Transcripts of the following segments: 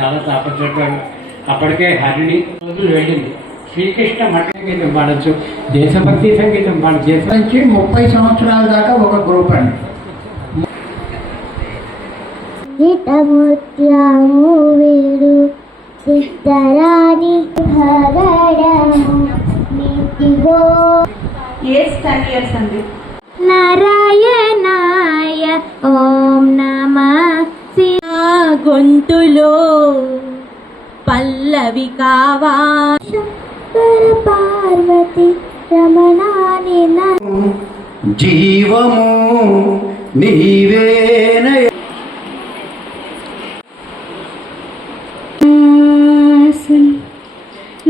చాలా తాపత్రపడ్డాడు. అప్పటికే హరిణి రోజులు వెళ్ళింది. శ్రీకృష్ణ మఠ గీతం పాడచ్చు, దేశభక్తి సంగీతం పాడచ్చు. దేశం నుంచి 30 సంవత్సరాల దాకా ఒక గ్రూప్ అండి. ముత్యము వీడు సిద్ధరాణి భగడము నీతిగో. ఏజ్ 10 years అండి. నారాయణాయ ఓం నమః శివాయ. గొంతులో పల్లవి కావా. శంకర పార్వతి రమణాని జీవము నీవేనయ.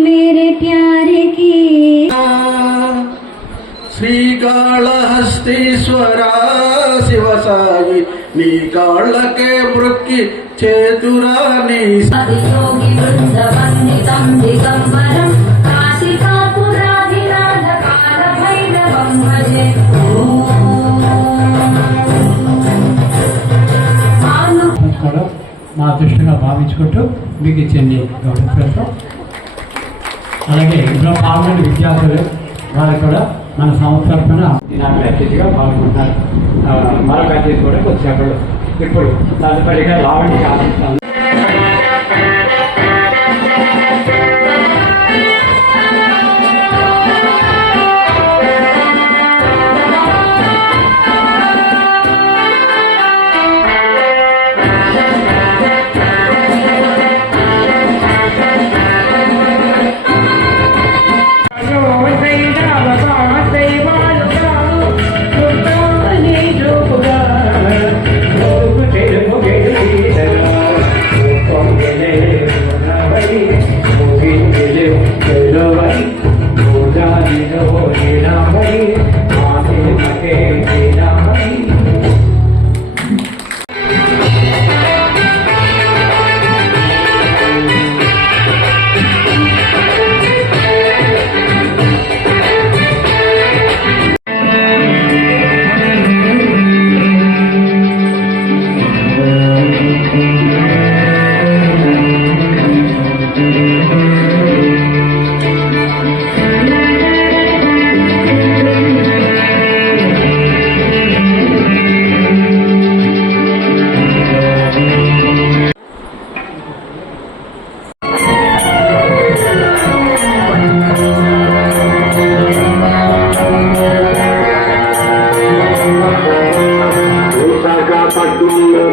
मेरे प्यारे की శ్రీకాళహస్తీశ్వర శివ సాయి నీ కాళ్ళకే మృక్కి చేతురా నీ యోగి వృందవందితం దిగంబరం కాశికాపురాధినాథకార భైరవం భజే. మా అదృష్టంగా భావించుకుంటూ మీకు ఇచ్చింది గౌరవ. అలాగే ఇందులో పాల్గొన్న విద్యార్థులు వారు కూడా మన సంస్థ నాకు అతిథిగా పాల్గొంటారు. మరొక అతిథి కూడా కొద్దిసేపట్లో ఇప్పుడు తదుపరిగా లావణ్య ఆశిస్తాను.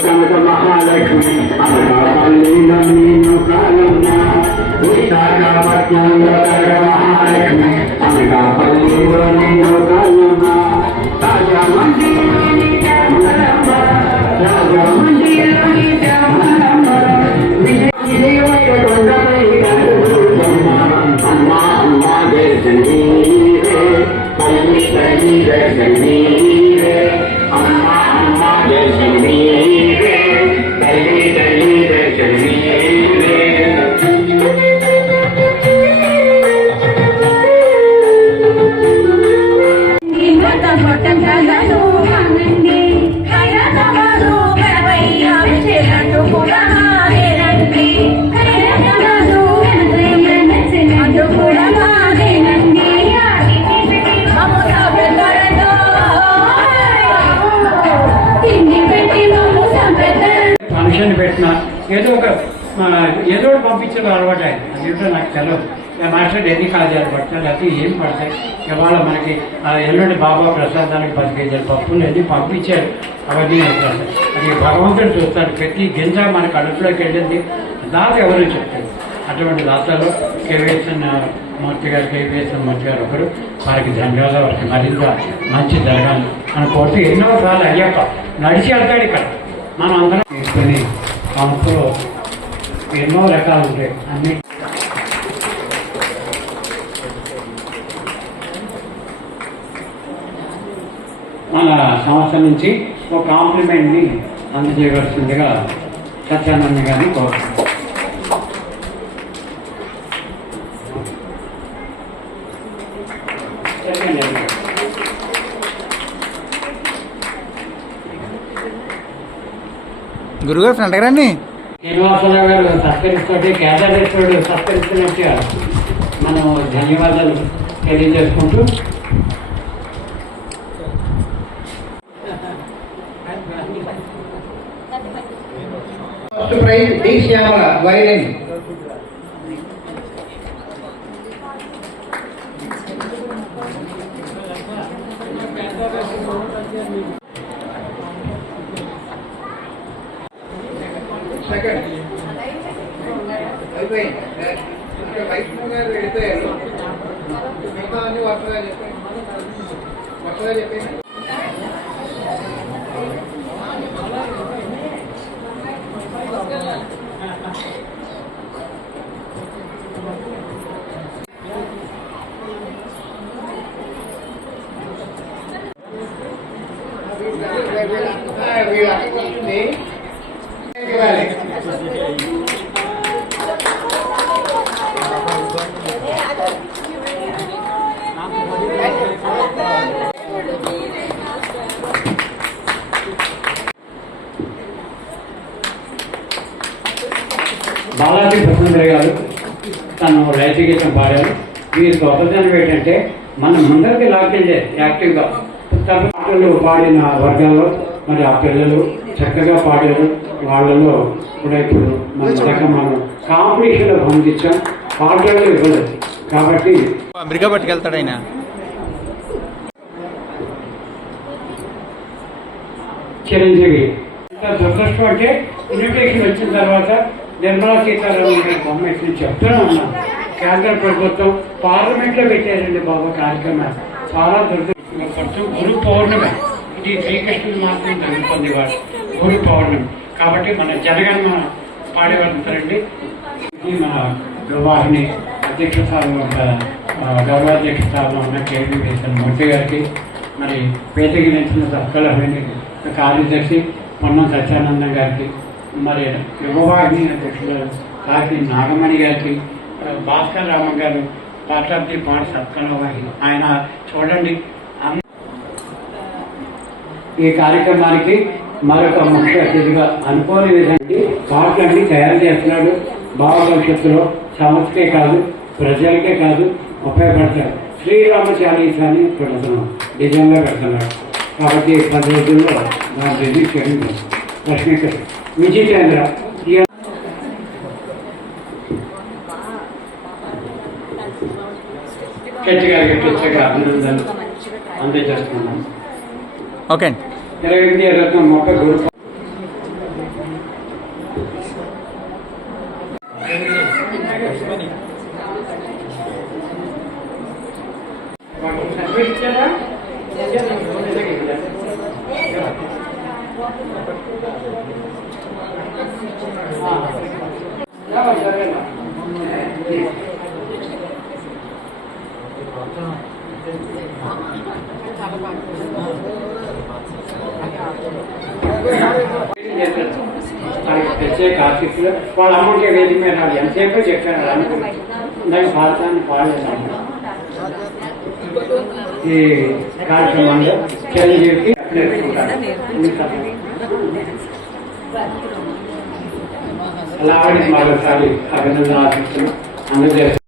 కనక మహాలక్ష్మి అనకాపల్లి నమీను కాలమ్మ. విశాఖపట్నంలో కనక మహాలక్ష్మి అనకాపల్లి నమీను కాలమ్మ. రాజమండ్రిలోని శ్యామలమ్మ, రాజమండ్రిలోని శ్యామలమ్మ. కొండపై కలుగుతమ్మ అమ్మ అమ్మ దర్శన్ నీవే, తల్లి తల్లి దర్శన్ నీవే, అమ్మ అమ్మ దర్శన్ నీవే, తల్లి తల్లి దర్శన్ నీవే. ఫంక్షన్ పెట్టిన ఏదో ఒకటి పంపించడం అలవాటు ఆయన. అదేంటో నాకు తెలియదు. మాస్టర్ ఎన్ని కాజాలు పడతాయి, లేకపోతే ఏం పడతాయి. ఇవాళ మనకి ఎల్లుండి బాబా ప్రసాదానికి 10 కేజీల పప్పులు అన్నీ పంపించారు. అవన్నీ అది భగవంతుడు చూస్తాడు. ప్రతి గింజ మన కడుపులోకి వెళ్ళింది. దాత ఎవరు చెప్తారు. అటువంటి దాతలు కేవీఎస్ఎన్ మూర్తి గారు, కేవీఎస్ఎన్ మూర్తి గారు ఒకరు. వారికి ధన్యవాదాలు. వారికి మరింత మంచి జరగాలి అని కోరుతూ ఎన్నో సార్లు అయ్యాక నడిచి వెళ్తాడు. ఇక్కడ మనం అందరం తీసుకొని సంస్థలో ఎన్నో రకాలు ఉంటాయి. అన్ని మన సంస్థ నుంచి ఒక కాంప్లిమెంట్ని అందజేయవలసిందిగా సత్యానంద గారిని కోరుతున్నాం. గురుగారు ఫ్రంట్ రండి. శ్రీనివాసరావు గారు సత్కరిస్తుంటే కేదారేశ్వరుడు సత్కరిస్తున్నట్టుగా మనం ధన్యవాదాలు తెలియజేసుకుంటూ first prize D Shyamala violin. Second అయిపోయింది. వైష్ణవ్ గారు వెళ్ళిపోయారు. మిగతా అన్ని వరుసగా చెప్పండి. వీళ్ళకి బాలాజీ భద్రేంద్ర గారు తను రైతు గీతం పాడారు. వీరి గొప్పతనం ఏంటంటే మన ముందరికి లాక్కెళ్ళే యాక్టివ్గా పాటలు పాడిన వర్గాల్లో మరి ఆ పిల్లలు చక్కగా పాడారు. వాళ్ళలో కూడా ఇప్పుడు మన దగ్గర మనం కాంపిటీషన్లో పంపించాం. పాటలు ఇవ్వలేదు కాబట్టి అమెరికా పట్టుకెళ్తాడు ఆయన. చిరంజీవి దురదృష్టం అంటే ఇన్విటేషన్ వచ్చిన తర్వాత నిర్మలా సీతారామన్ గారి బొమ్మ చెప్తూనే ఉన్నాం. కేంద్ర ప్రభుత్వం పార్లమెంట్లో పెట్టారండి బాబు కార్యక్రమాలు. చాలా దురదృష్టం. గురు పౌర్ణమి ఇది శ్రీకృష్ణుడు మాత్రం జరుగుతుంది వాడు గురు పౌర్ణమి కాబట్టి మన జనగణమన పాడేవారంటారండి. ఇది మన వారిని అధ్యక్ష స్థానంలో గౌరవాధ్యక్ష స్థానంలో ఉన్న కేవీ వేసిన మూర్తి గారికి, మరి వేదిక నిలిచిన సత్కలహేని కార్యదర్శి పొన్నం సత్యానందం గారికి, మరి యువవాహిని అధ్యక్షులు కాకి నాగమణి గారికి, భాస్కర్ రామ గారు పాఠార్థి పాట సత్కలవాహిని ఆయన చూడండి. ఈ కార్యక్రమానికి మరొక ముఖ్య అతిథిగా అనుకోని విధంగా పాటలన్నీ తయారు చేస్తున్నాడు. భవిష్యత్తులో సంస్థకే కాదు ప్రజలకే కాదు ఉపయోగపడతాడు. శ్రీరామ చాలీసాని పెడుతున్నాం, నిజంగా పెడుతున్నాడు. కాబట్టి 10 రోజుల్లో దాని రిలీజ్ చేయండి. లక్ష్మీకర్ విజయ్ చంద్ర కెచ్చి గారికి కెచ్చగా అభినందనలు అందజేస్తున్నాం. ఓకే. 28 మొక్క గురు ప్రత్యేక ఆసక్తిలో వాళ్ళ అమ్మకే వేదిక మీద ఎంతసేపో చెప్పారు. దాని భారతాన్ని పాడేసాము. ఈ కార్యక్రమంలో చిరంజీవికి అలాగే మరోసారి అభినందన ఆశిస్తులు అందజేస్తారు.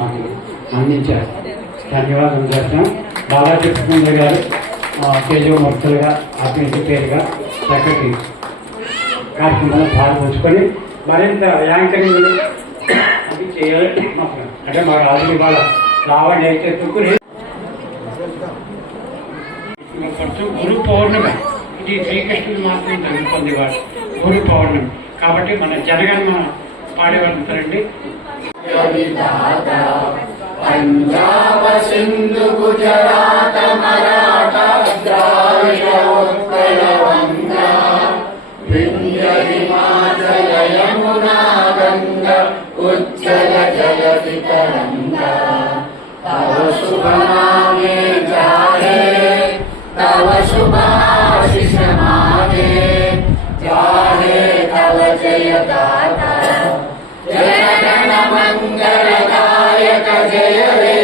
మాకు అందించారు. ధన్యవాదాలు చేస్తాం. బాలాజీ భద్రేంద్ర గారు తేజమూర్తులుగా అభివృద్ధి పేరుగా చక్కటి కార్యక్రమంలో పాల్పంచుకొని మరింత యాంకరింగ్ అది చేయాలి. అంటే మా రాజుని వాళ్ళ రావణి అయితే తుక్కుని గురు పౌర్ణమి ఇది శ్రీకృష్ణుడు మాత్రం జరుగుతుంది వాడు గురు పౌర్ణమి కాబట్టి మన జనగణమన పాడేవారంటారండి. పంజాబ సింధు గుజరాత మరాఠా ద్రావిడ ఉత్కళ వంగా వింధ్య హిమాచల యమునా గంగా ఉజ్జల జలధి తరంగా తవ శుభ నామే జాహే తవ శుభాశిష మాగే జాహే తవ జయ గాథా జయ గణ మంగళదాయక జయ రే